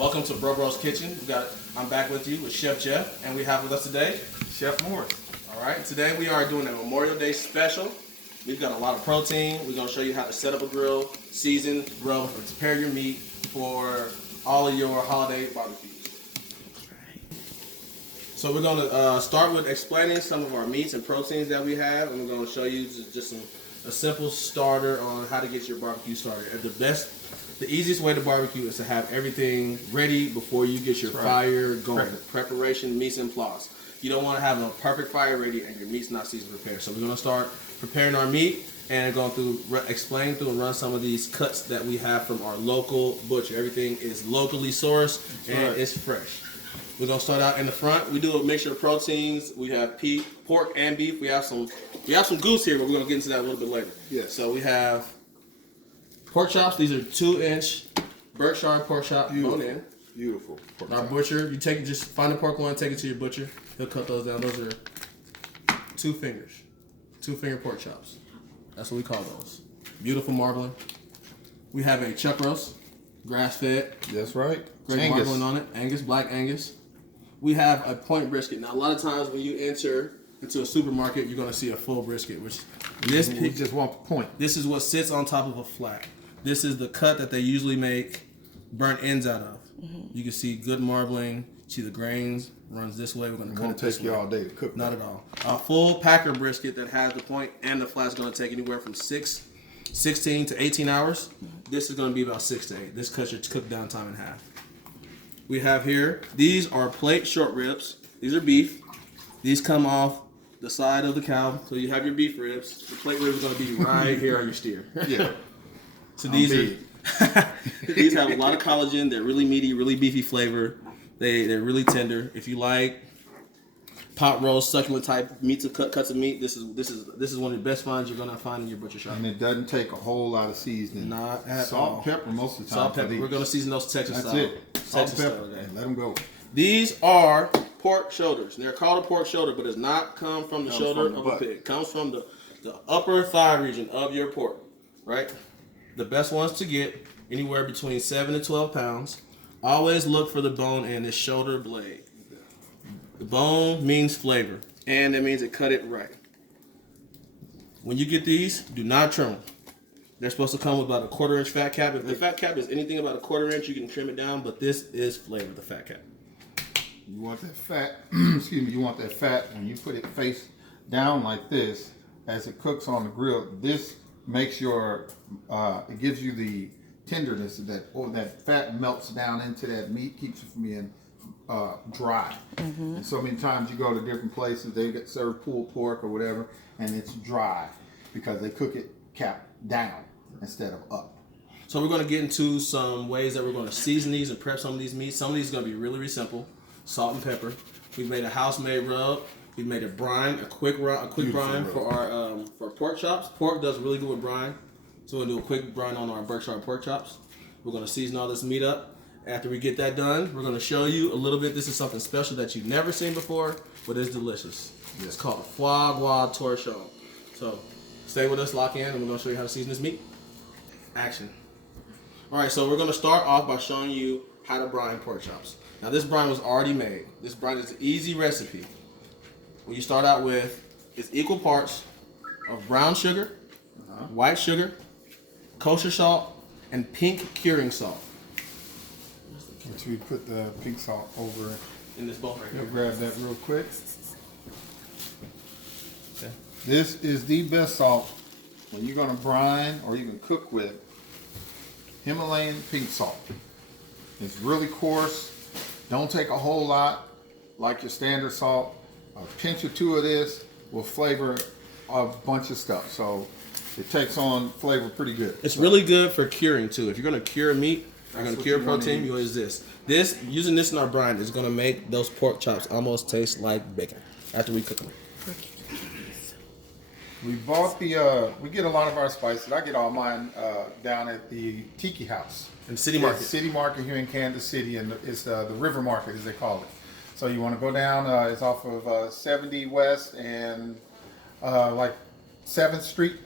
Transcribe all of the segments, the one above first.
Welcome to Bro's Kitchen. I'm back with you with Chef Jeff, and we have with us today Chef Morris. All right, today we are doing a Memorial Day special. We've got a lot of protein. We're going to show you how to set up a grill, season, grill, and prepare your meat for all of your holiday barbecues. So we're going to start with explaining some of our meats and proteins that we have, and we're going to show you just a simple starter on how to get your barbecue started. And the easiest way to barbecue is to have everything ready before you get your fire going. Preparation, mise en place. You don't want to have a perfect fire ready and your meat's not seasoned prepared. So we're going to start preparing our meat and going through, explain through and run some of these cuts that we have from our local butcher. Everything is locally sourced and it's fresh. We're going to start out in the front. We do a mixture of proteins. We have pork and beef. We have some goose here, but we're going to get into that a little bit later. Yes. So we have pork chops. These are 2-inch Berkshire pork chop, bone in. Beautiful. Our butcher, just find the pork loin, take it to your butcher. He'll cut those down. Those are 2 fingers, 2-finger pork chops. That's what we call those. Beautiful marbling. We have a chuck roast, grass fed. That's right. Great marbling on it. Angus, black Angus. We have a point brisket. Now, a lot of times when you enter into a supermarket, you're going to see a full brisket, which we just want the point. This is what sits on top of a flat. This is the cut that they usually make burnt ends out of. Mm-hmm. You can see good marbling. See the grains runs this way. We're going to cut it this way. It won't take you all day to cook. Not at all. A full packer brisket that has the point and the flat is going to take anywhere from 16 to 18 hours. This is going to be about 6 to 8. This cuts your cook down time in half. We have here, these are plate short ribs. These are beef. These come off the side of the cow. So you have your beef ribs. The plate ribs are going to be right here on your steer. Yeah. So these these have a lot of collagen. They're really meaty, really beefy flavor. They're really tender. If you like pot roast, succulent type meats of cuts of meat, this is one of the best finds you're gonna find in your butcher shop. And it doesn't take a whole lot of seasoning. Not at Salt, all. Pepper most of the time. Salt, pepper. We're gonna season those Texas That's style. it. Salt, Texas pepper, style, and let them go. These are pork shoulders. And they're called a pork shoulder, but it's not come from the shoulder of a pig. It comes from the upper thigh region of your pork, right? The best ones to get, anywhere between 7 to 12 pounds. Always look for the bone in this shoulder blade. The bone means flavor, and it means it cut it right. When you get these, do not trim them. They're supposed to come with about a 1/4-inch fat cap. If the fat cap is anything about a 1/4 inch, you can trim it down, but this is flavor, the fat cap. You want that fat, you want that fat when you put it face down like this, as it cooks on the grill, this makes it gives you the tenderness of that fat melts down into that meat, keeps it from being dry. Mm-hmm. And so many times you go to different places, they get served pulled pork or whatever, and it's dry because they cook it cap down instead of up. So we're going to get into some ways that we're going to season these and prep some of these meats. Some of these are going to be really, really simple. Salt and pepper. We've made a house-made rub. We've made a brine, a quick brine for our pork chops. Pork does really good with brine. So we're going to do a quick brine on our Berkshire pork chops. We're going to season all this meat up. After we get that done, we're going to show you a little bit. This is something special that you've never seen before, but it's delicious. Yes. It's called foie gras torchon. So stay with us, lock in, and we're going to show you how to season this meat. Action. All right, so we're going to start off by showing you how to brine pork chops. Now, this brine was already made. This brine is an easy recipe. What you start out with is equal parts of brown sugar, white sugar, kosher salt, and pink curing salt. Which we put the pink salt over in this bowl right here. Grab that real quick. Okay. This is the best salt when you're going to brine or even cook with. Himalayan pink salt. It's really coarse. Don't take a whole lot like your standard salt. A pinch or two of this will flavor a bunch of stuff. So it takes on flavor pretty good. It's really good for curing too. If you're going to cure meat, you're going to cure protein, you use this. Using this in our brine is going to make those pork chops almost taste like bacon after we cook them. We bought we get a lot of our spices. I get all mine down at the Tiki House. In City Market. City Market here in Kansas City, and it's the River Market as they call it. So you want to go down, it's off of 70 West and like 7th Street.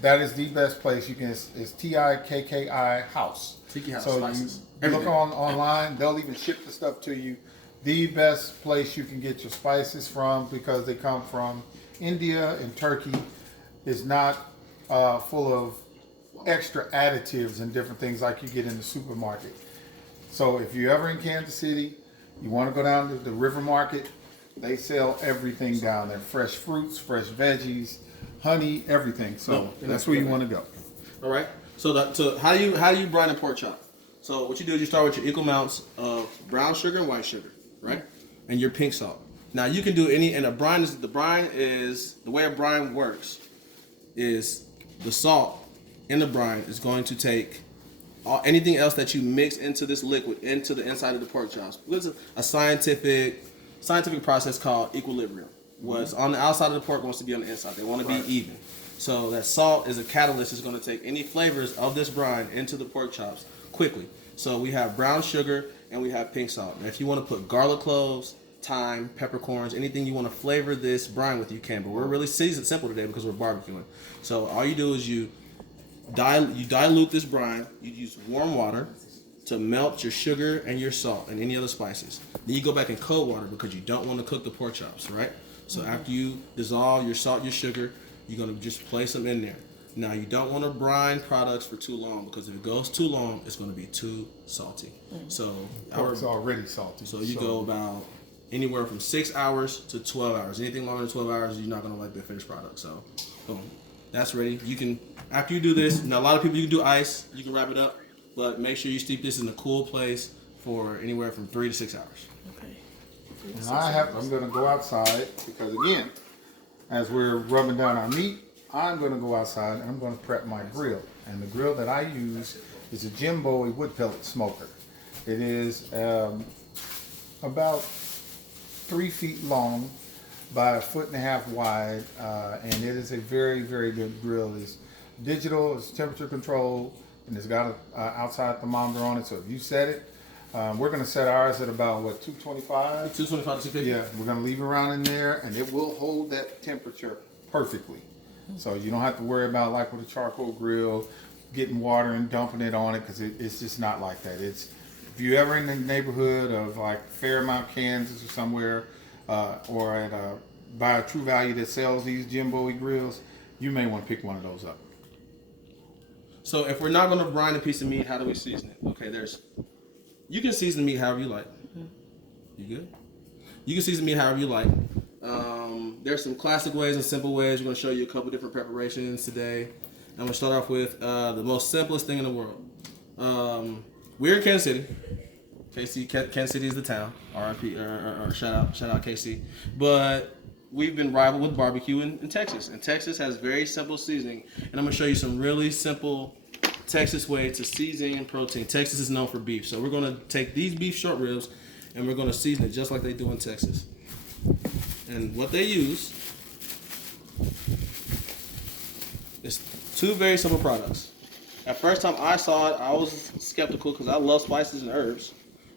That is the best place. You can. It's TIKKI House. Tiki House So spices. you look Everything. online. They'll even ship the stuff to you. The best place you can get your spices from, because they come from India and Turkey, is not full of extra additives and different things like you get in the supermarket. So if you're ever in Kansas City, you want to go down to the River Market, they sell everything down there. Fresh fruits, fresh veggies, honey, everything. So that's where you want to go. All right. So how do you brine a pork chop? So what you do is you start with your equal amounts of brown sugar and white sugar, right? And your pink salt. Now you can do any, and the brine is the way a brine works is the salt in the brine is going to take anything else that you mix into this liquid into the inside of the pork chops. It's a scientific process called equilibrium. What's on the outside of the pork wants to be on the inside. They want to be even. So that salt is a catalyst. It's going to take any flavors of this brine into the pork chops quickly. So we have brown sugar and we have pink salt. Now if you want to put garlic cloves, thyme, peppercorns, anything you want to flavor this brine with, you can. But we're really simple today because we're barbecuing. So all you do is you dilute this brine. You use warm water to melt your sugar and your salt and any other spices. Then you go back in cold water because you don't want to cook the pork chops, right? So after you dissolve your salt, your sugar, you're going to just place them in there. Now you don't want to brine products for too long because if it goes too long, it's going to be too salty. So Pork's already salty. So you go about anywhere from 6 hours to 12 hours. Anything longer than 12 hours, you're not going to like the finished product. So boom, that's ready. You can, after you do this, now a lot of people, you can do ice, you can wrap it up, but make sure you steep this in a cool place for anywhere from 3 to 6 hours. Okay. And I'm going to go outside because, again, as we're rubbing down our meat, I'm going to go outside and I'm going to prep my grill. And the grill that I use is a Jim Bowie wood pellet smoker. It is about 3 feet long by 1.5 feet wide, and it is a very, very good grill. It's digital, it's temperature controlled, and it's got an outside thermometer on it. So if you set it, we're going to set ours at about, 225? 225 to 250? Yeah, we're going to leave it around in there, and it will hold that temperature perfectly. So you don't have to worry about, like with a charcoal grill, getting water and dumping it on it, because it's just not like that. If you're ever in the neighborhood of like Fairmount, Kansas or somewhere, or at by a True Value that sells these Jim Bowie grills, you may want to pick one of those up. So if we're not going to brine a piece of meat, how do we season it? Okay, you can season meat however you like. You good? You can season meat however you like. There's some classic ways and simple ways. We're going to show you a couple different preparations today. I'm going to start off with the most simplest thing in the world. We're in Kansas City. Kansas City is the town. RIP, or shout out KC. But we've been rivaled with barbecue in Texas. And Texas has very simple seasoning. And I'm going to show you some really simple Texas way to season protein. Texas is known for beef. So we're going to take these beef short ribs and we're going to season it just like they do in Texas. And what they use is 2 very simple products. At first time I saw it, I was skeptical because I love spices and herbs.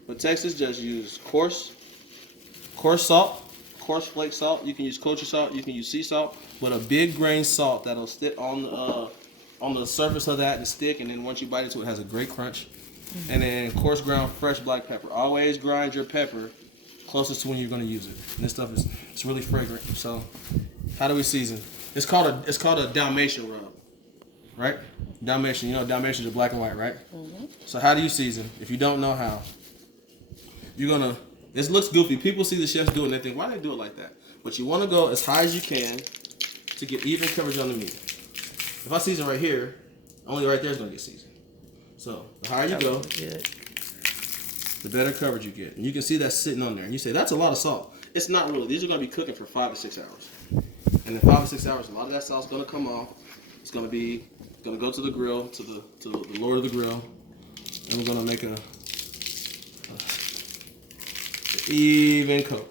But Texas just uses coarse salt, coarse flake salt. You can use kosher salt, you can use sea salt, but a big grain salt that'll stick on the surface of that and stick, and then once you bite into it, it has a great crunch. And then coarse ground fresh black pepper. Always grind your pepper closest to when you're going to use it. And this stuff it's really fragrant. So how do we season? It's called a Dalmatian rub, right? Dalmatian, Dalmatians are black and white, right? Mm-hmm. So how do you season? If you don't know how, this looks goofy. People see the chefs do it and they think, why do they do it like that? But you want to go as high as you can to get even coverage on the meat. If I season right here, only right there is going to get seasoned. So the higher you go, the better coverage you get. And you can see that sitting on there. And you say, that's a lot of salt. It's not really. These are going to be cooking for 5 to 6 hours. And in 5 to 6 hours, a lot of that salt's going to come off. It's going to go to the grill, to the Lord of the grill. And we're going to make an even coat.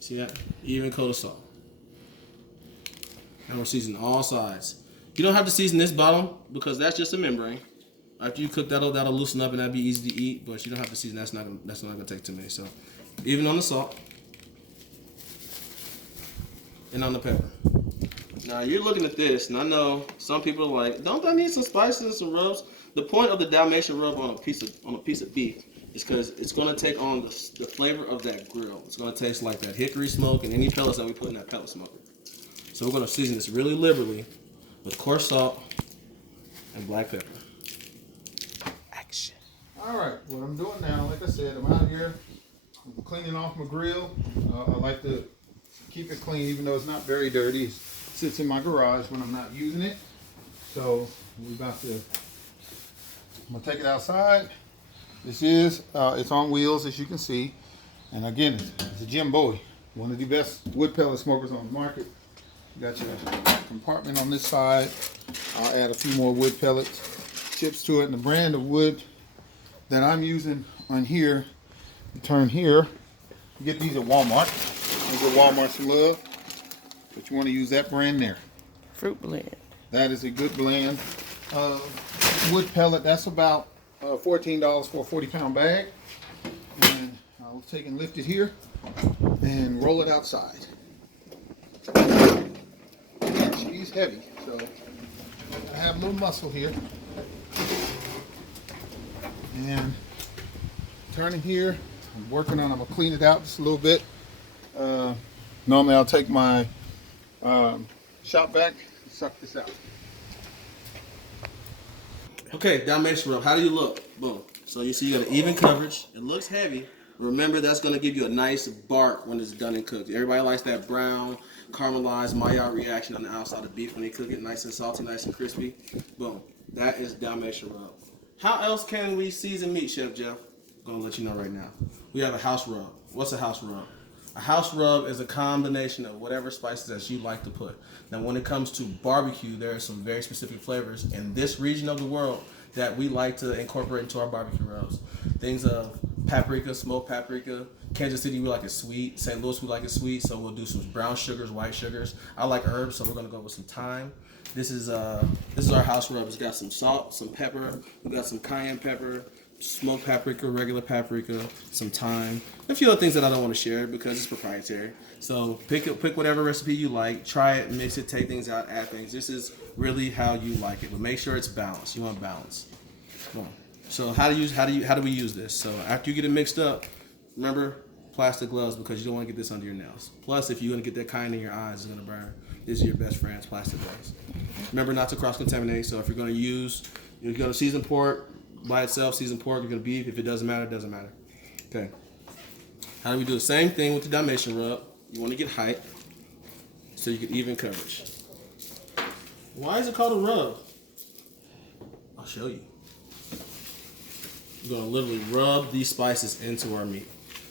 See that? Even coat of salt. And we're seasoning all sides. You don't have to season this bottom because that's just a membrane. After you cook that'll loosen up and that'll be easy to eat, but you don't have to season. That's not gonna take too many. So even on the salt and on the pepper. Now you're looking at this, and I know some people are like, "Don't I need some spices and some rubs?" The point of the Dalmatian rub on a piece of beef is because it's going to take on the flavor of that grill. It's going to taste like that hickory smoke and any pellets that we put in that pellet smoker. So we're going to season this really liberally with coarse salt and black pepper. Action. All right, what I'm doing now, like I said, I'm out here. I'm cleaning off my grill. I like to keep it clean, even though it's not very dirty. It sits in my garage when I'm not using it. So I'm gonna take it outside. This is, it's on wheels, as you can see. And again, it's a Jim Bowie, one of the best wood pellet smokers on the market. You got your compartment on this side. I'll add a few more wood pellet chips to it. And the brand of wood that I'm using on here, you turn here, you get these at Walmart. You give Walmart some love, but you want to use that brand there. Fruit blend. That is a good blend. Wood pellet, that's about $14 for a 40-pound bag. And I'll take and lift it here and roll it outside. She's heavy, so I have a little muscle here. And turning here, I'm working on, I'm gonna clean it out just a little bit. Normally I'll take my shop vac and suck this out. Okay, Dalmatian rub. How do you look? Boom. So you see you got an even coverage. It looks heavy. Remember, that's going to give you a nice bark when it's done and cooked. Everybody likes that brown, caramelized Maillard reaction on the outside of beef when they cook it. Nice and salty, nice and crispy. Boom. That is Dalmatian rub. How else can we season meat, Chef Jeff? I'm going to let you know right now. We have a house rub. What's a house rub? A house rub is a combination of whatever spices that you like to put. Now, when it comes to barbecue, there are some very specific flavors in this region of the world that we like to incorporate into our barbecue rubs. Things of paprika, smoked paprika. Kansas City, we like it sweet. St. Louis, we like it sweet, so we'll do some brown sugars, white sugars. I like herbs, so we're gonna go with some thyme. This is our house rub. It's got some salt, some pepper. We got some cayenne pepper, smoked paprika, regular paprika, some thyme, a few other things that I don't want to share because it's proprietary. So pick whatever recipe you like, try it, mix it, take things out, add things. This is really how you like it, but make sure it's balanced. You want balance. Come on. So how do we use this? So after you get it mixed up, remember plastic gloves because you don't want to get this under your nails. Plus, if you're gonna get that cayenne in your eyes, it's gonna burn. These are your best friends, plastic gloves. Remember not to cross-contaminate. So if you're gonna season pork by itself, seasoned pork, you're gonna beef. If it doesn't matter, it doesn't matter. Okay. How do we do the same thing with the Dalmatian rub? You want to get height so you get even coverage. Why is it called a rub? I'll show you. We're gonna literally rub these spices into our meat.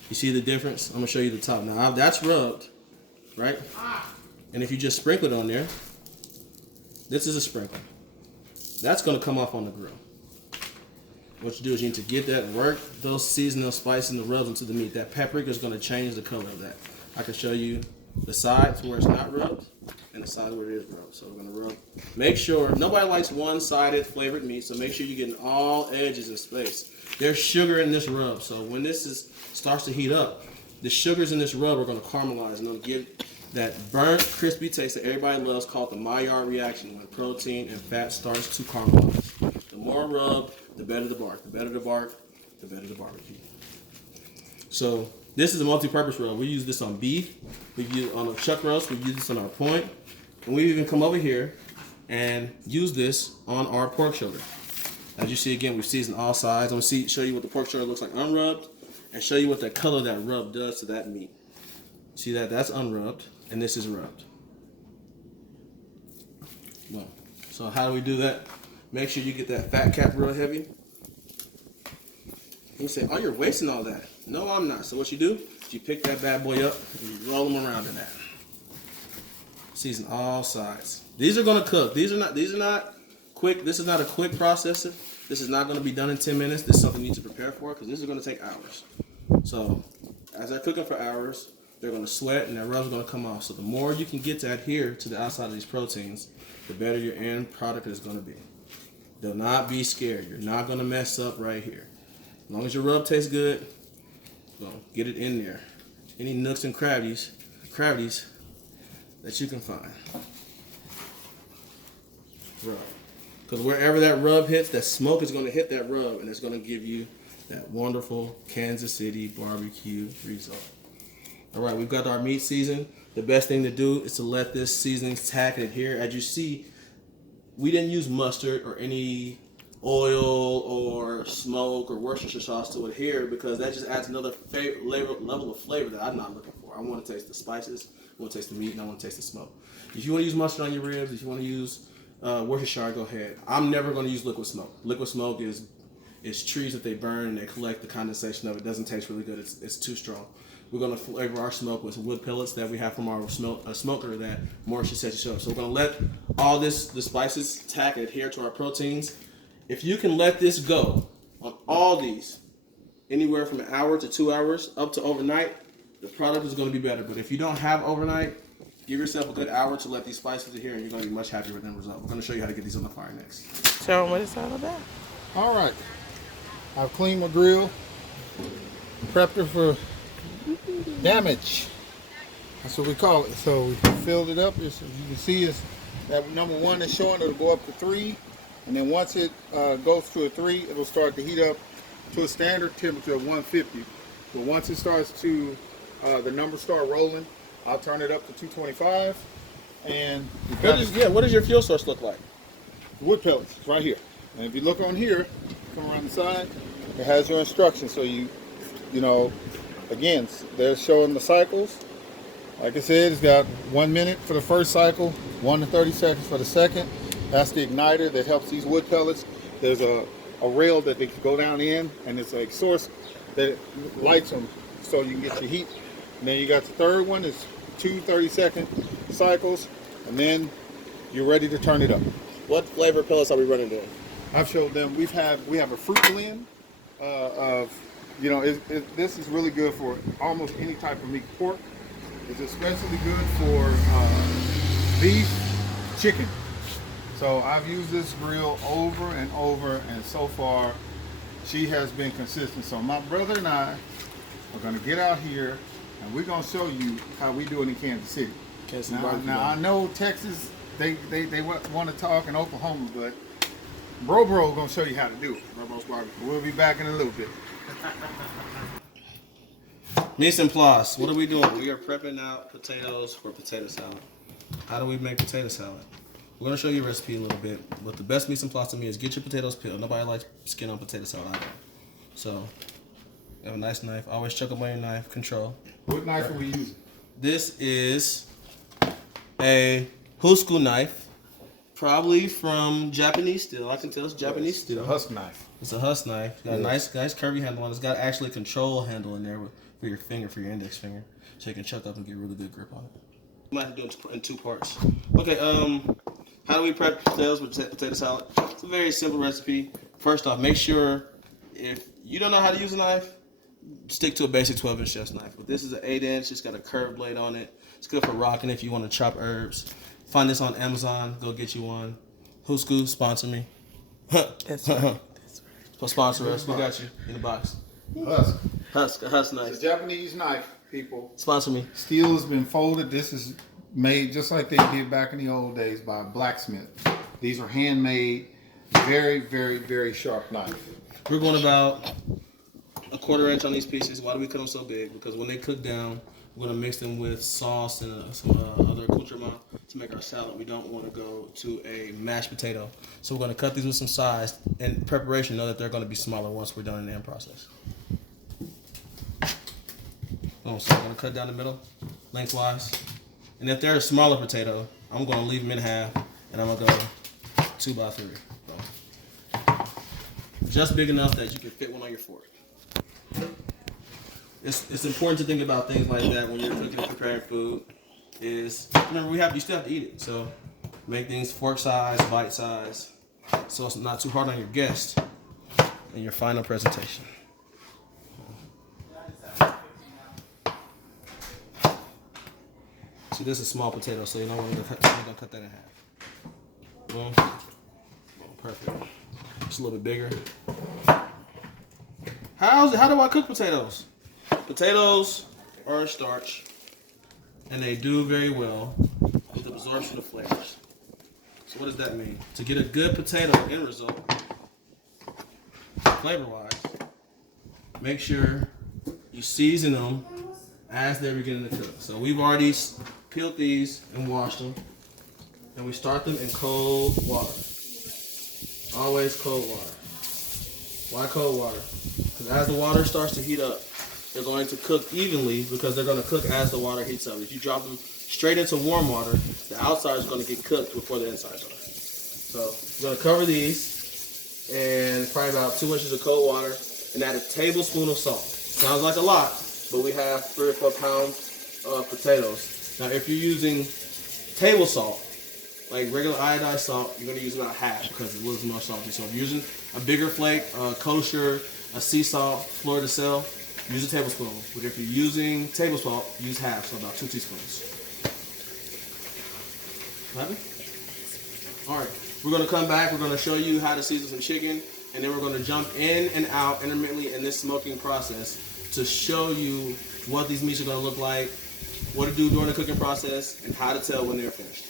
You see the difference? I'm gonna show you the top. Now that's rubbed, right? And if you just sprinkle it on there, this is a sprinkle. That's gonna come off on the grill. What you do is you need to get that and work those seasonal spices and the rubs into the meat. That paprika is going to change the color of that. I can show you the sides where it's not rubbed and the side where it is rubbed. So we're going to rub. Make sure, nobody likes one-sided flavored meat, so make sure you're getting all edges in space. There's sugar in this rub, so when this starts to heat up, the sugars in this rub are going to caramelize and they'll give that burnt, crispy taste that everybody loves called the Maillard reaction when protein and fat starts to caramelize. The more rub, the better the bark. The better the bark, the better the barbecue. So this is a multi-purpose rub. We use this on beef. We use it on a chuck roast. We use this on our point. And we even come over here and use this on our pork shoulder. As you see, again, we've seasoned all sides. I'm going to show you what the pork shoulder looks like unrubbed and show you what the color of that rub does to that meat. See that? That's unrubbed, and this is rubbed. Well, so how do we do that? Make sure you get that fat cap real heavy. You say, oh, you're wasting all that. No, I'm not. So what you do is you pick that bad boy up and you roll them around in that. Season all sides. These are going to cook. These are not quick. This is not a quick processor. This is not going to be done in 10 minutes. This is something you need to prepare for because this is going to take hours. So as they're cooking for hours, they're going to sweat and that rub's going to come off. So the more you can get to adhere to the outside of these proteins, the better your end product is going to be. Do not be scared. You're not going to mess up right here. As long as your rub tastes good, get it in there. Any nooks and cravities that you can find. rub. Because wherever that rub hits, that smoke is going to hit that rub, and it's going to give you that wonderful Kansas City barbecue result. All right, we've got our meat seasoned. The best thing to do is to let this seasoning tack and adhere. As you see, we didn't use mustard or any oil or smoke or Worcestershire sauce to adhere because that just adds another level of flavor that I'm not looking for. I want to taste the spices, I want to taste the meat, and I want to taste the smoke. If you want to use mustard on your ribs, if you want to use Worcestershire, go ahead. I'm never going to use liquid smoke. Liquid smoke is trees that they burn and they collect the condensation of it. It doesn't taste really good. It's too strong. We're going to flavor our smoke with wood pellets that we have from our smoker that Maurice said to show. So we're going to let all the spices tack and adhere to our proteins. If you can let this go on all these, anywhere from an hour to 2 hours up to overnight, the product is going to be better. But if you don't have overnight, give yourself a good hour to let these spices adhere and you're going to be much happier with the end result. We're going to show you how to get these on the fire next. Show them what it's all about. All right. I've cleaned my grill, prepped her for damage. That's what we call it. So we filled it up. As you can see, is that number 1 is showing. It'll go up to 3, and then once it goes to a 3, it'll start to heat up to a standard temperature of 150. But once it starts to the numbers start rolling, I'll turn it up to 225. And What does your fuel source look like? wood pellets right here. And if you look on here, come around the side, it has your instructions. So you know, again, they're showing the cycles. Like I said, it's got 1 minute for the first cycle, 1 to 30 seconds for the second. That's the igniter that helps these wood pellets. There's a rail that they can go down in, and it's a source that lights them so you can get your heat. And then you got the third one, is 2 30-second cycles, and then you're ready to turn it up. What flavor pellets are we running doing? I've showed them. We have a fruit blend of, this is really good for almost any type of meat. Pork is especially good for beef, chicken. So I've used this grill over and over, and so far she has been consistent. So my brother and I are going to get out here, and we're going to show you how we do it in Kansas City. Now I know Texas, they want to talk in Oklahoma, but Bro going to show you how to do it. Bro's barbecue. We'll be back in a little bit. Mise en place. What are we doing? We are prepping out potatoes for potato salad. How do we make potato salad? We're going to show you a recipe a little bit. But the best mise en place to me is get your potatoes peeled. Nobody likes skin on potato salad. I don't. So, you have a nice knife. Always check up on your knife. Control. What knife are we using? This is a Husku knife. Probably from Japanese steel. I can tell it's Japanese steel. It's a husk knife. It's a husk knife. It's got a nice curvy handle on it. It's got actually a control handle in there for your finger, for your index finger. So you can chuck up and get a really good grip on it. You might have to do it in 2 parts. Okay, how do we prep potatoes with potato salad? It's a very simple recipe. First off, make sure if you don't know how to use a knife, stick to a basic 12-inch chef's knife. But this is an 8-inch. It's got a curved blade on it. It's good for rocking if you want to chop herbs. Find this on Amazon. Go get you one. Husku, sponsor me. That's right. Sponsor us. We got you in the box. Husk. A husk knife. It's a Japanese knife, people. Sponsor me. Steel has been folded. This is made just like they did back in the old days by a blacksmith. These are handmade, very, very, very sharp knife. We're going about a 1/4 inch on these pieces. Why do we cut them so big? Because when they cook down, we're going to mix them with sauce and some other accoutrement to make our salad. We don't want to go to a mashed potato. So we're going to cut these with some size. In preparation, know that they're going to be smaller once we're done in the end process. So I'm going to cut down the middle, lengthwise. And if they're a smaller potato, I'm going to leave them in half, and I'm going to go 2 by 3. So, just big enough that you can fit one on your fork. It's important to think about things like that when you're cooking and preparing food. Is remember you still have to eat it. So make things fork size, bite size, so it's not too hard on your guest in your final presentation. See, this is a small potato, so you know we're gonna cut that in half. Boom. Boom. Perfect. Just a little bit bigger. How do I cook potatoes? Potatoes are a starch, and they do very well with absorption of flavors. So what does that mean? To get a good potato end result, flavor-wise, make sure you season them as they're beginning to cook. So we've already peeled these and washed them, and we start them in cold water. Always cold water. Why cold water? Because as the water starts to heat up, they're going to cook evenly because they're going to cook as the water heats up. If you drop them straight into warm water, the outside is going to get cooked before the insides are. So we're going to cover these in probably about 2 inches of cold water and add a tablespoon of salt. Sounds like a lot, but we have 3 or 4 pounds of potatoes. Now if you're using table salt, like regular iodized salt, you're going to use about half because it's a little more salty. So if you're using a bigger flake, kosher, a sea salt, fleur de sel, use a tablespoon. But if you're using table salt, use half, so about 2 teaspoons. Happy? All right, we're going to come back. We're going to show you how to season some chicken, and then we're going to jump in and out intermittently in this smoking process to show you what these meats are going to look like, what to do during the cooking process, and how to tell when they're finished.